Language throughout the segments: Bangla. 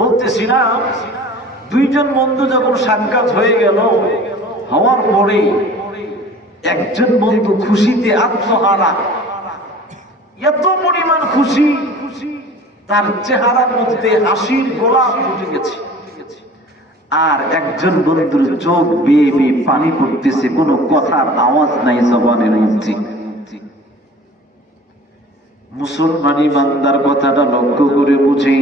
বলতেছিলাম দুইজন বন্ধু যখন সাক্ষাৎ হয়ে গেল, হওয়ার পরে একজন বন্ধু খুশিতে আত্মহারা, এত পরিমাণ খুশি তার চেহারার মধ্যে হাসির গোলাপ ফুটে গেছে। আর একজন বন্ধুর চোখ বেয়ে বেয়ে পানি পড়তেছে, কোনো কথার আওয়াজ নাই জবানের মধ্যে। মুসলমান ইমানদার কথাটা লক্ষ্য করে বুঝে,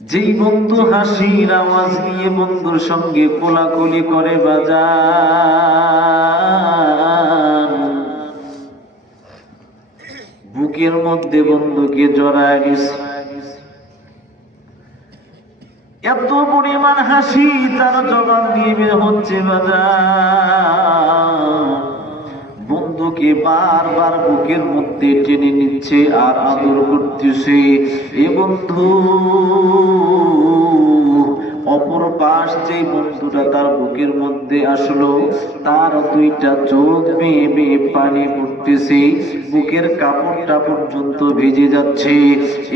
যেই বন্ধু হাসির আওয়াজ নিয়ে বন্ধুর সঙ্গে কোলাকুলি করে বাজার, বুকের মধ্যে বন্ধুকে জড়ায় গেছে, এত পরিমাণ হাসি তার জবান দিয়ে বের হচ্ছে বাজার, বন্ধুকে বারবার বুকের মধ্যে টেনে নিচ্ছে আর আদর করতেছে। এ বন্ধু অপর পাশ যে বন্ধুটা তার বুকের মধ্যে আসলো, তার দুইটা চোখ বেয়ে বেয়ে পানি পড়তেছে, বুকের কাপড়টা পর্যন্ত ভিজে যাচ্ছে।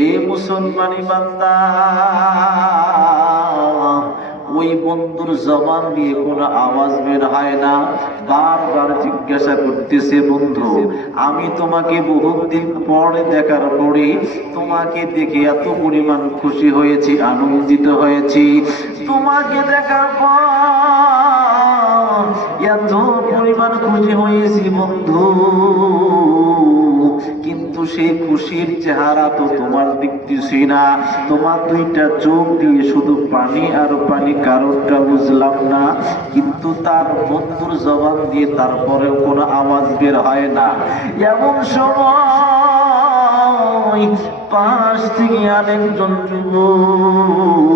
এ মুসলমানি বান্দা, ওই বন্ধুর জবান দিয়ে কোনো আওয়াজ বের হয় না, বারবার জিজ্ঞাসা করতেছে, বন্ধু আমি তোমাকে বহুদিন পরে দেখার পরে তোমাকে দেখে এত পরিমাণ খুশি হয়েছি, আনন্দিত হয়েছি, তোমাকে দেখার পর এত পরিমাণ খুশি হয়েছি বন্ধু, কিন্তু সেই খুশির চেহারা তো তোমার দেখতেছি না, তোমার দুইটা চোখ দিয়ে শুধু পানি আর পানি, কারণটা বুঝলাম না। কিন্তু তার বন্ধুর জবান দিয়ে তারপরেও কোনো আওয়াজ বের হয় না। এমন সময় পাশ থেকে আরেকজন যুবক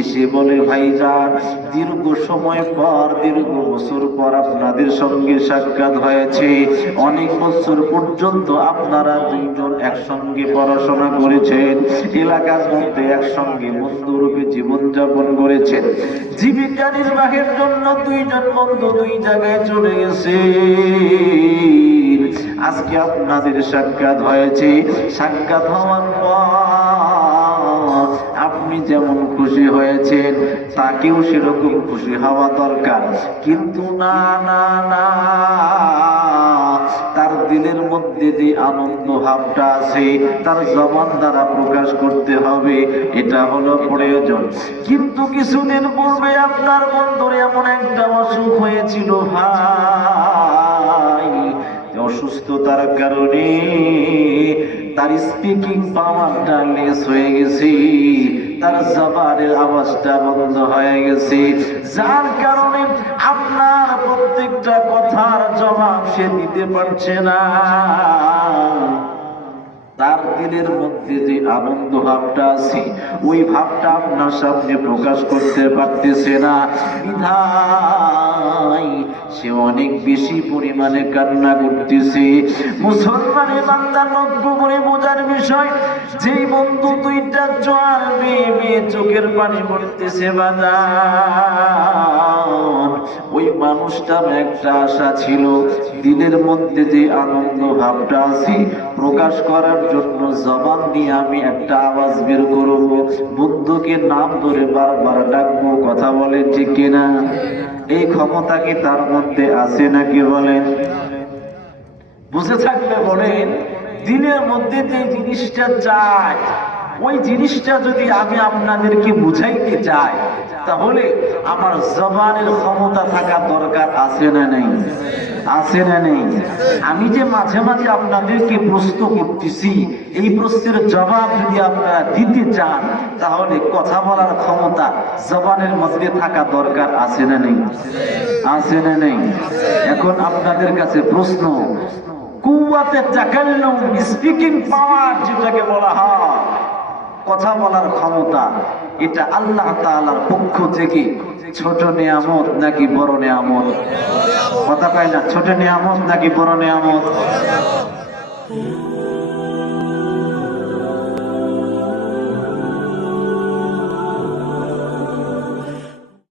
এসে বলে, ভাইজান দীর্ঘ সময় পর, দীর্ঘ বছর পর আপনাদের সঙ্গে সাক্ষাৎ হয়েছে, অনেক বছর পর্যন্ত আপনারা দুইজন একসঙ্গে পড়াশোনা করেছেন, এলাকার মধ্যে একসঙ্গে বন্ধুরূপে জীবনযাপন করেছেন, জীবিকা নির্বাহের জন্য দুইজন বন্ধু দুই জায়গায় চলে গেছে, আজকে আপনাদের সাক্ষাৎ হয়েছে, সাক্ষাৎ হওয়ার পর আপনি যেমন খুশি হয়েছেন তাকেও সেরকম খুশি হওয়া দরকার। কিন্তু না না না, তার দিলের মধ্যে যে আনন্দ ভাবটা আছে তার জবান দ্বারা প্রকাশ করতে হবে, এটা হলো প্রয়োজন। কিন্তু কিছুদিন পূর্বে আপনার বন্ধুর এমন একটা অসুখ হয়েছিল ভাই, অসুস্থতার কারণে তার স্পিকিং পাওয়ারটা লেস হয়ে গেছে, তার জবানের আওয়াজটা বন্ধ হয়ে গেছে, যার কারণে আপনার প্রত্যেকটা কথার জবাব সে দিতে পারছে না। তার দিলের মধ্যে যে আনন্দ ভাবটা আছে ওই ভাবটা আপনার সামনে প্রকাশ করতে পারতেছে না, বিধায় সে অনেক বেশি পরিমাণে কান্না করতেছে। মুসলমানের বান্দা লক্ষ্য করে বোঝার বিষয়, যেই বন্ধু দুইটা জোয়ার বেয়ে বেয়ে চোখের পানি পড়তেছে বাজার, ওই মানুষটার একটা আশা ছিল, দিলের মধ্যে যে আনন্দ ভাবটা আছে প্রকাশ করার জন্য জবান দিয়ে আমি একটা আওয়াজ বের করবো, বন্ধুকে নাম ধরে বারবার ডাকবো, কথা বলেন ঠিক কিনা? এই ক্ষমতা কি তার মধ্যে আছে নাকি বলেন? বুঝে থাকলে বলেন, দিনের মধ্যে যে জিনিসটা চাই ওই জিনিসটা যদি আমি আপনাদেরকে বুঝাইতে চাই, তাহলে আমার জবানের ক্ষমতা থাকা দরকার আছে না নেই? আছে না নেই? আমি যে মাঝে মাঝে আপনাদেরকে প্রশ্ন করতেছি, এই প্রশ্নের জবাব যদি আপনারা দিতে চান, তাহলে কথা বলার ক্ষমতা জবানের মধ্যে থাকা দরকার আছে না নেই? আছে না নেই? এখন আপনাদের কাছে প্রশ্ন, কুওয়াতে তাকাল্লুম, স্পিকিং পাওয়ার যেটাকে বলা হয়, কথা বলার ক্ষমতা, এটা আল্লাহ তাআলার পক্ষ থেকে ছোট নিয়ামত নাকি বড় নিয়ামত? কথা কয় না, ছোট নিয়ামত নাকি বড় নিয়ামত?